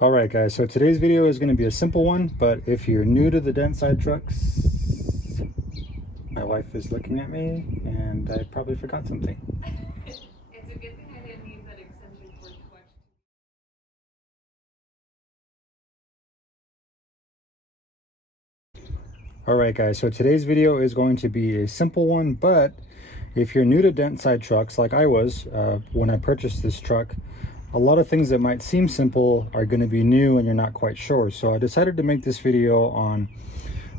Alright guys, so today's video is going to be a simple one, but if you're new to the dent side trucks, my wife is looking at me and I probably forgot something. It's a good thing I didn't use that extension cord twice. Alright guys, so today's video is going to be a simple one, but if you're new to dent side trucks like I was when I purchased this truck, a lot of things that might seem simple are going to be new and you're not quite sure. So I decided to make this video on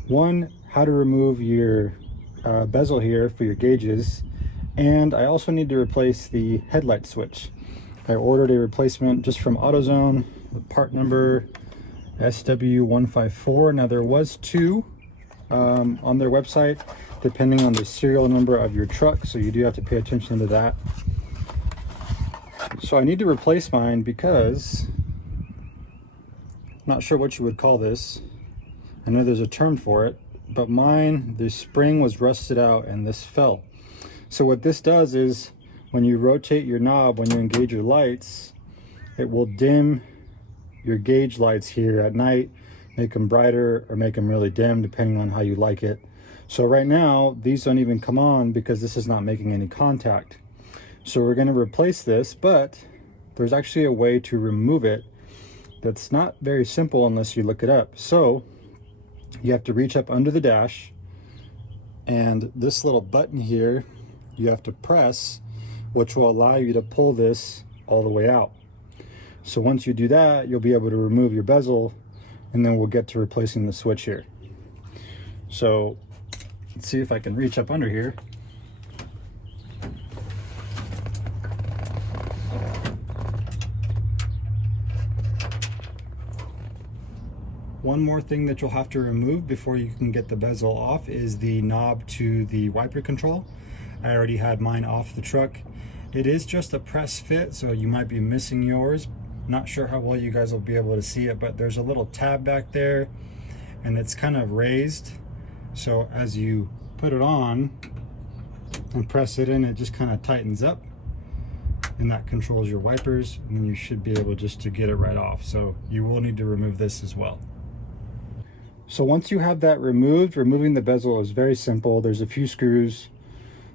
one, how to remove your bezel here for your gauges, and I also need to replace the headlight switch. I ordered a replacement just from AutoZone with part number SW154. Now there was two on their website depending on the serial number of your truck, so you do have to pay attention to that. So I need to replace mine because I'm not sure what you would call this. I know there's a term for it, but mine, the spring was rusted out and this fell. So what this does is when you rotate your knob, when you engage your lights, it will dim your gauge lights here at night, make them brighter or make them really dim depending on how you like it. So right now these don't even come on because this is not making any contact. So we're going to replace this, but there's actually a way to remove it that's not very simple unless you look it up. So you have to reach up under the dash, and this little button here you have to press, which will allow you to pull this all the way out. So once you do that, you'll be able to remove your bezel, and then we'll get to replacing the switch here. So let's see if I can reach up under here. One more thing that you'll have to remove before you can get the bezel off is the knob to the wiper control. I already had mine off the truck. It is just a press fit, so you might be missing yours. Not sure how well you guys will be able to see it, but there's a little tab back there and it's kind of raised. So as you put it on and press it in, it just kind of tightens up, and that controls your wipers, and then you should be able just to get it right off. So you will need to remove this as well. So once you have that removed, removing the bezel is very simple. There's a few screws.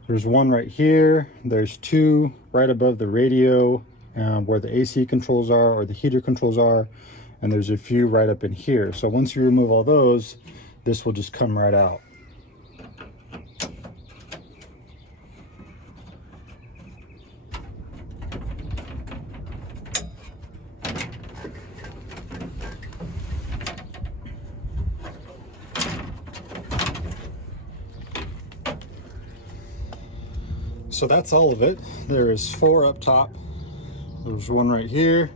There's one right here. There's two right above the radio where the AC controls are or the heater controls are. And there's a few right up in here. So once you remove all those, this will just come right out. So that's all of it. There is four up top. There's one right here,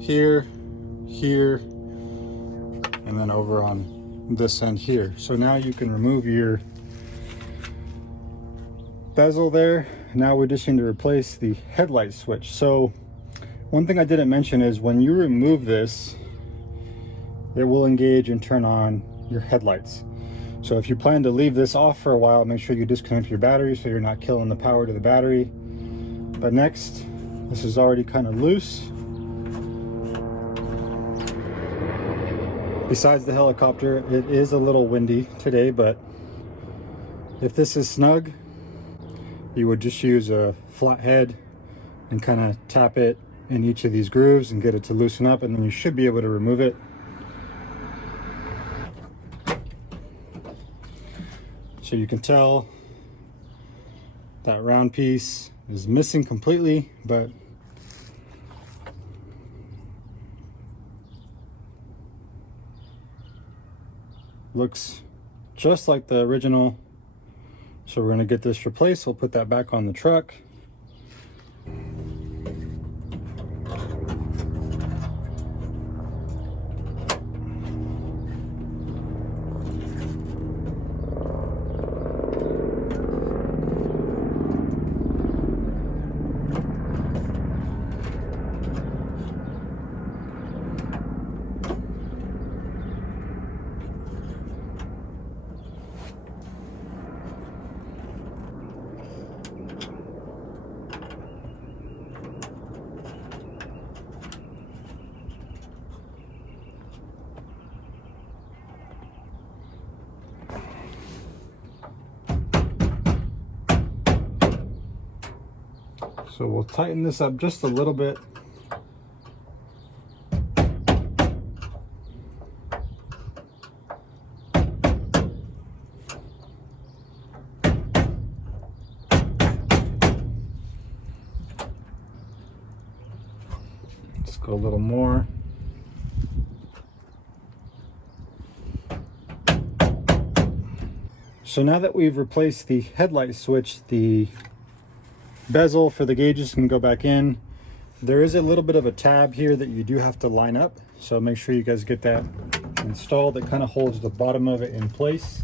here, here, and then over on this end here. So now you can remove your bezel there. Now we just need to replace the headlight switch. So one thing I didn't mention is when you remove this, it will engage and turn on your headlights. So if you plan to leave this off for a while, make sure you disconnect your battery so you're not killing the power to the battery. But next, this is already kind of loose. Besides the helicopter, it is a little windy today, but if this is snug, you would just use a flat head and kind of tap it in each of these grooves and get it to loosen up, and then you should be able to remove it. So you can tell that round piece is missing completely, but looks just like the original. So we're going to get this replaced. We'll put that back on the truck. So we'll tighten this up just a little bit. Let's go a little more. So now that we've replaced the headlight switch, the bezel for the gauges can go back in. There is a little bit of a tab here that you do have to line up, so make sure you guys get that installed. That kind of holds the bottom of it in place.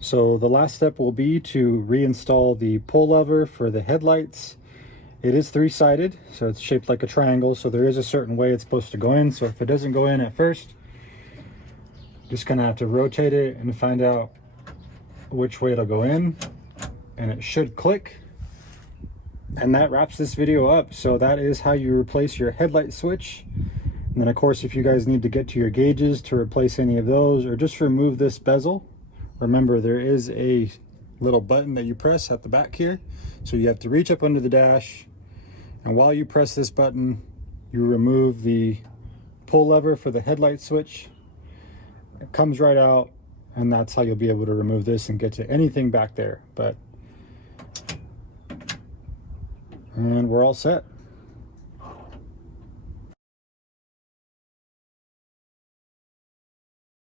So the last step will be to reinstall the pull lever for the headlights. It is three-sided, so it's shaped like a triangle, so there is a certain way it's supposed to go in. So if it doesn't go in at first, just gonna have to rotate it and find out which way it'll go in, and it should click. And that wraps this video up. So that is how you replace your headlight switch. And then of course, if you guys need to get to your gauges to replace any of those, or just remove this bezel, remember there is a little button that you press at the back here. So you have to reach up under the dash, and while you press this button, you remove the pull lever for the headlight switch. It comes right out, and that's how you'll be able to remove this and get to anything back there. And we're all set.